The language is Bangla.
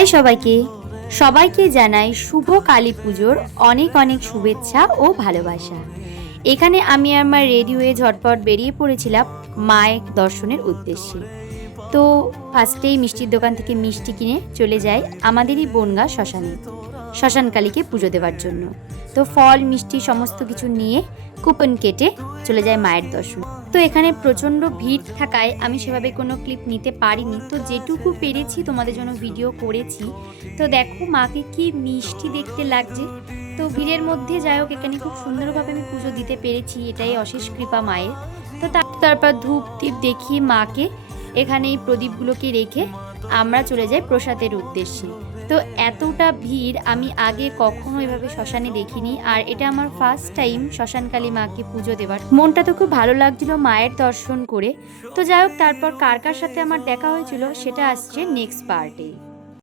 হাই সবাইকে, সবাইকে জানাই শুভ কালী পুজোর অনেক অনেক শুভেচ্ছা ও ভালোবাসা। এখানে আমি আমার রেডি হয়ে ঝটপট বেরিয়ে পড়েছিলাম মায়ের দর্শনের উদ্দেশ্যে। তো ফার্স্টেই মিষ্টির দোকান থেকে মিষ্টি কিনে চলে যাই আমাদেরই বনগাঁ শ্মশানে, শ্মশানকালীকে পুজো দেওয়ার জন্য। তো ফল মিষ্টি সমস্ত কিছু নিয়ে কুপন কেটে চলে যায় মায়ের দর্শন। তো এখানে প্রচণ্ড ভিড় থাকায় আমি সেভাবে কোনো ক্লিপ নিতে পারিনি, তো যেটুকু পেরেছি তোমাদের জন্য ভিডিও করেছি। তো দেখো মাকে কি মিষ্টি দেখতে লাগছে। তো ভিড়ের মধ্যে যাই হোক এখানে খুব সুন্দরভাবে আমি পুজো দিতে পেরেছি, এটাই অশেষ কৃপা মায়ের। তো তারপর ধূপ দীপ দেখিয়ে মাকে এখানে এই প্রদীপগুলোকে রেখে আমরা চলে যাই প্রসাদের উদ্দেশ্যে। তো এতটা ভিড় আমি আগে কখনো এভাবে শ্মশানে দেখিনি, আর এটা আমার ফার্স্ট টাইম শ্মশানকালী মাকে পুজো দেওয়ার। মনটা তো খুব ভালো লাগছিল মায়ের দর্শন করে। তো যাই হোক তারপর কার কার সাথে আমার দেখা হয়েছিল সেটা আসছে নেক্সট পার্টে।